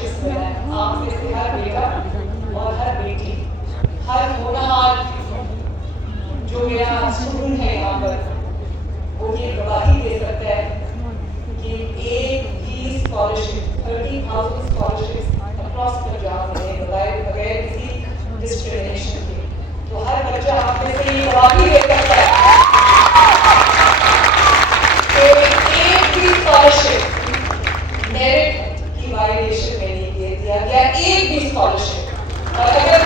Scholarships मिला है। आप में से हर बेटा और हर बेटी, हर होनहार जो मेरा स्टूडेंट है यहाँ पर, वो ये गवाही दे सकता है कि एक भी स्कॉलरशिप 30,000 स्कॉलरशिप अक्रॉस पंजाब में बगैर किसी डिस्क्रिमिनेशन के, तो हर बच्चा आप में से ये गवाही दे सकता है कि एक भी स्कॉलरशिप मेरिट की वायलेशन में नहीं दिया गया, एक भी स्कॉलरशिप। और अगर